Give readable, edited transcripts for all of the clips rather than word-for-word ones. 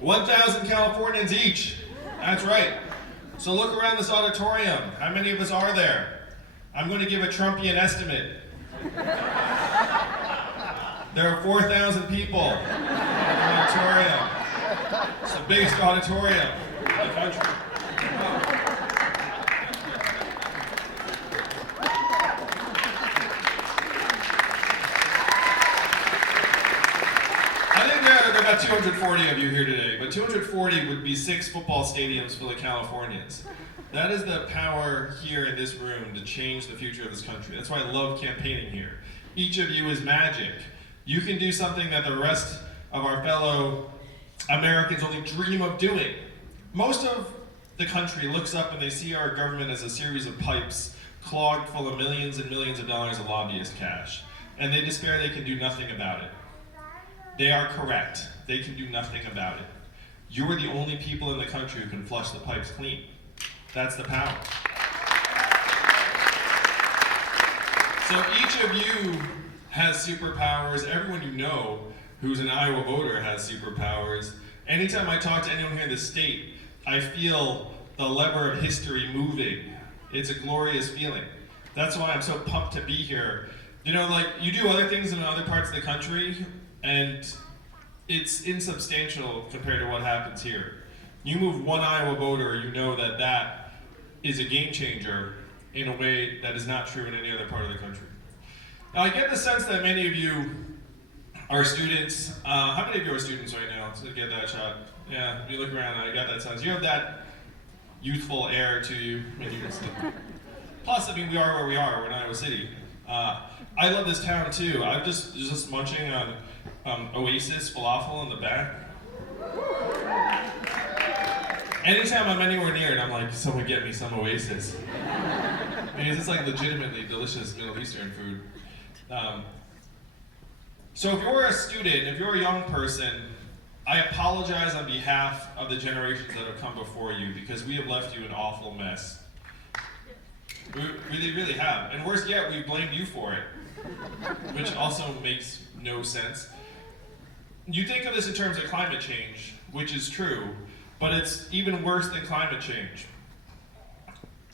1,000 Californians each. That's right. So look around this auditorium. How many of us are there? I'm going to give a Trumpian estimate. There are 4,000 people in the auditorium. It's the biggest auditorium in the country. I think there are about 240 of you here today, but 240 would be 6 football stadiums full of Californians. That is the power here in this room to change the future of this country. That's why I love campaigning here. Each of you is magic. You can do something that the rest of our fellow Americans only dream of doing. Most of the country looks up and they see our government as a series of pipes clogged full of millions and millions of dollars of lobbyist cash. And they despair they can do nothing about it. They are correct. They can do nothing about it. You're the only people in the country who can flush the pipes clean. That's the power. So each of you has superpowers. Everyone you know who's an Iowa voter has superpowers. Anytime I talk to anyone here in the state, I feel the lever of history moving. It's a glorious feeling. That's why I'm so pumped to be here. You know, like, you do other things in other parts of the country, and it's insubstantial compared to what happens here. You move one Iowa voter, you know that that is a game changer in a way that is not true in any other part of the country. Now, I get the sense that many of you are students. How many of you are students right now to get that shot? Yeah, you look around, I got that sense. You have that youthful air to you. Plus, I mean, we are where we are. We're in Iowa City. I love this town too. I'm just munching on Oasis falafel in the back. Anytime I'm anywhere near it, I'm like, someone get me some Oasis. Because it's like legitimately delicious Middle Eastern food. So if you're a student, if you're a young person, I apologize on behalf of the generations that have come before you, because we have left you an awful mess. We really, really have. And worse yet, we blamed you for it, which also makes no sense. You think of this in terms of climate change, which is true, but it's even worse than climate change.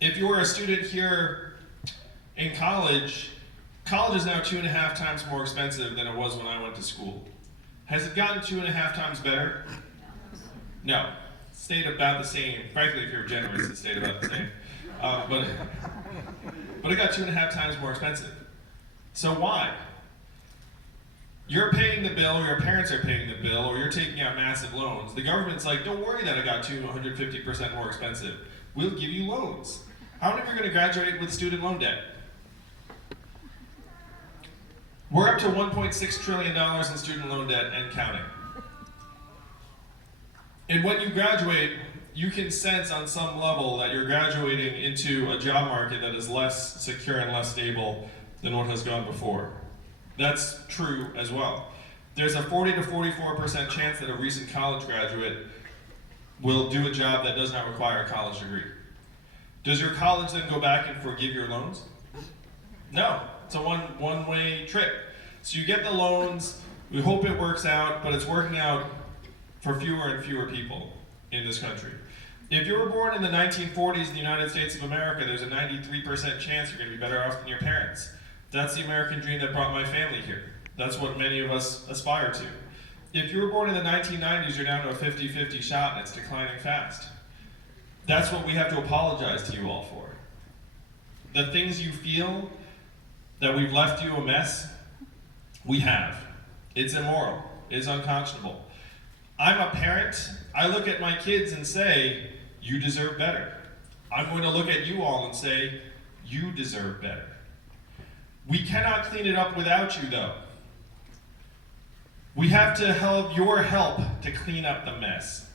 If you're a student here in college, college is now 2.5 times more expensive than it was when I went to school. Has it gotten 2.5 times better? No. It stayed about the same. Frankly, if you're generous, it stayed about the same. But it got 2.5 times more expensive. So why? You're paying the bill, or your parents are paying the bill, or you're taking out massive loans. The government's like, don't worry that it got 250% more expensive. We'll give you loans. How many of you are going to graduate with student loan debt? We're up to $1.6 trillion in student loan debt and counting. And when you graduate, you can sense on some level that you're graduating into a job market that is less secure and less stable than what has gone before. That's true as well. There's a 40 to 44% chance that a recent college graduate will do a job that does not require a college degree. Does your college then go back and forgive your loans? No, it's a one-way trip. So you get the loans, we hope it works out, but it's working out for fewer and fewer people in this country. If you were born in the 1940s in the United States of America, there's a 93% chance you're going to be better off than your parents. That's the American dream that brought my family here. That's what many of us aspire to. If you were born in the 1990s, you're down to a 50-50 shot and it's declining fast. That's what we have to apologize to you all for. The things you feel that we've left you a mess, we have. It's immoral. It's unconscionable. I'm a parent. I look at my kids and say, you deserve better. I'm going to look at you all and say, you deserve better. We cannot clean it up without you, though. We have to have your help to clean up the mess.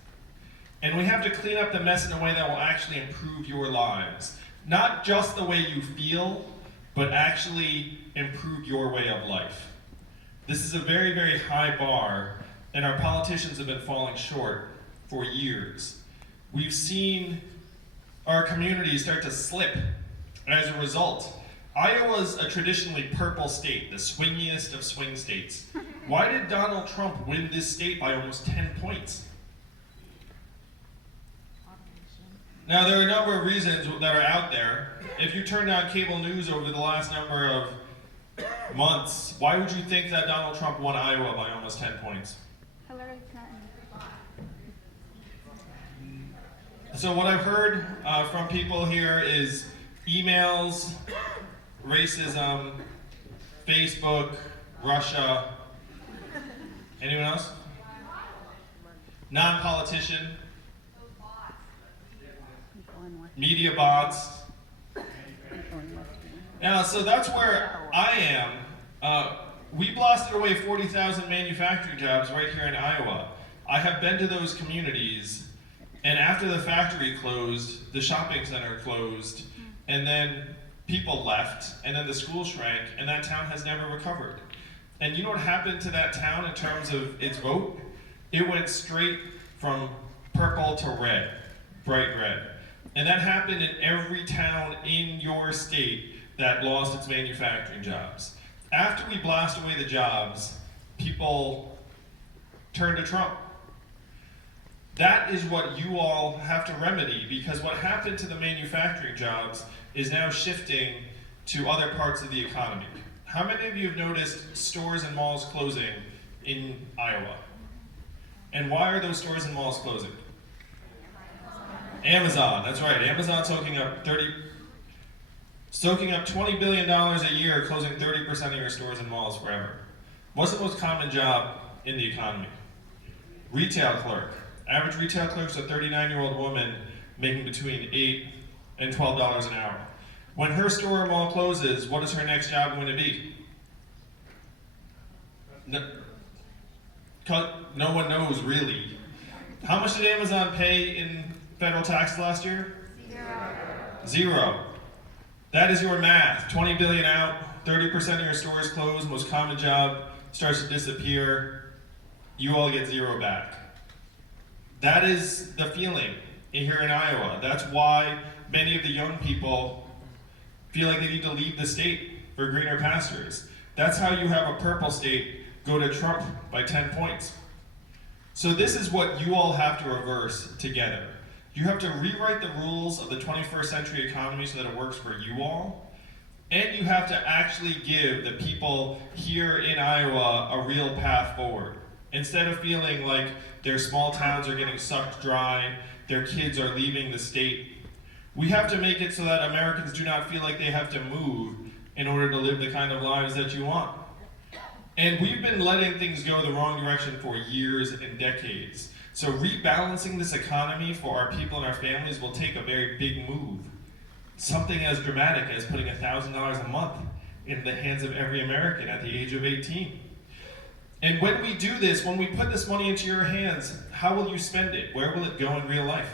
And we have to clean up the mess in a way that will actually improve your lives. Not just the way you feel, but actually improve your way of life. This is a very, very high bar, and our politicians have been falling short for years. We've seen our communities start to slip as a result. Iowa's a traditionally purple state, the swingiest of swing states. Why did Donald Trump win this state by almost 10 points? Now, there are a number of reasons that are out there. If you turned on cable news over the last number of months, why would you think that Donald Trump won Iowa by almost 10 points? Hillary Clinton. So what I've heard from people here is emails, racism, Facebook, Russia. Anyone else? Non-politician. Media bots. Yeah, so that's where I am. We blasted away 40,000 manufacturing jobs right here in Iowa. I have been to those communities, and after the factory closed, the shopping center closed, and then people left, and then the school shrank, and that town has never recovered. And you know what happened to that town in terms of its vote? It went straight from purple to red, bright red. And that happened in every town in your state that lost its manufacturing jobs. After we blast away the jobs, people turn to Trump. That is what you all have to remedy, because what happened to the manufacturing jobs is now shifting to other parts of the economy. How many of you have noticed stores and malls closing in Iowa? And why are those stores and malls closing? Amazon, that's right. Amazon's soaking up $20 billion a year, closing 30% of your stores and malls forever. What's the most common job in the economy? Retail clerk. Average retail clerk's a 39-year-old woman making between $8 and $12 an hour. When her store or mall closes, what is her next job going to be? No one knows, really. How much did Amazon pay in federal taxes last year? Zero. That is your math. 20 billion out, 30% of your stores closed, most common job starts to disappear. You all get zero back. That is the feeling here in Iowa. That's why many of the young people feel like they need to leave the state for greener pastures. That's how you have a purple state go to Trump by 10 points. So this is what you all have to reverse together. You have to rewrite the rules of the 21st century economy so that it works for you all. And you have to actually give the people here in Iowa a real path forward. Instead of feeling like their small towns are getting sucked dry, their kids are leaving the state, we have to make it so that Americans do not feel like they have to move in order to live the kind of lives that you want. And we've been letting things go the wrong direction for years and decades. So rebalancing this economy for our people and our families will take a very big move. Something as dramatic as putting $1,000 a month in the hands of every American at the age of 18. And when we do this, when we put this money into your hands, how will you spend it? Where will it go in real life?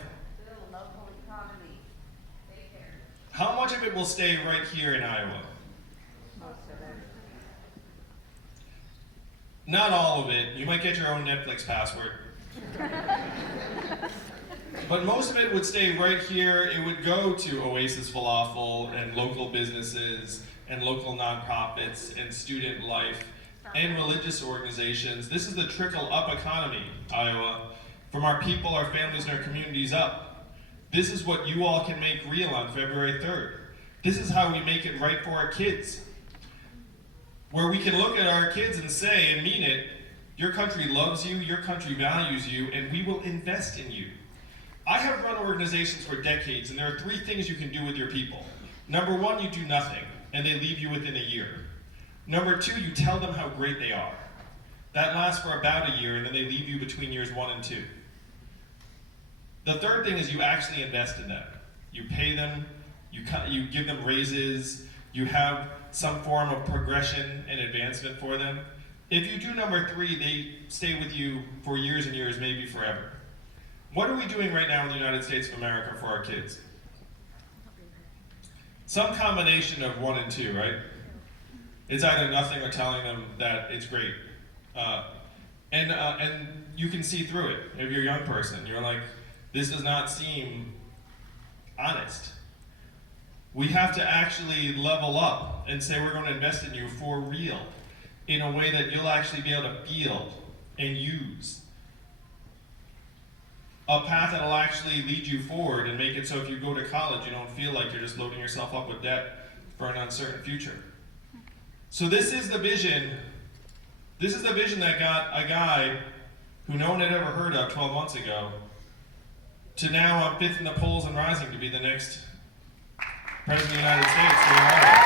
Local economy. How much of it will stay right here in Iowa? Most of it. Not all of it. You might get your own Netflix password. But most of it would stay right here. It would go to Oasis Falafel and local businesses and local nonprofits and student life and religious organizations. This is the trickle-up economy, Iowa, from our people, our families, and our communities up. This is what you all can make real on February 3rd. This is how we make it right for our kids. Where we can look at our kids and say, and mean it, your country loves you, your country values you, and we will invest in you. I have run organizations for decades, and there are 3 things you can do with your people. Number 1, you do nothing, and they leave you within a year. Number 2, you tell them how great they are. That lasts for about a year, and then they leave you between years 1 and 2. The third thing is you actually invest in them. You pay them, you give them raises, you have some form of progression and advancement for them. If you do number 3, they stay with you for years and years, maybe forever. What are we doing right now in the United States of America for our kids? Some combination of 1 and 2, right? It's either nothing or telling them that it's great. And you can see through it. If you're a young person, you're like, this does not seem honest. We have to actually level up and say we're going to invest in you for real, in a way that you'll actually be able to feel and use. a path that'll actually lead you forward and make it so if you go to college, you don't feel like you're just loading yourself up with debt for an uncertain future. So this is the vision. This is the vision that got a guy who no one had ever heard of 12 months ago to now on fifth in the polls and rising to be the next President of the United States.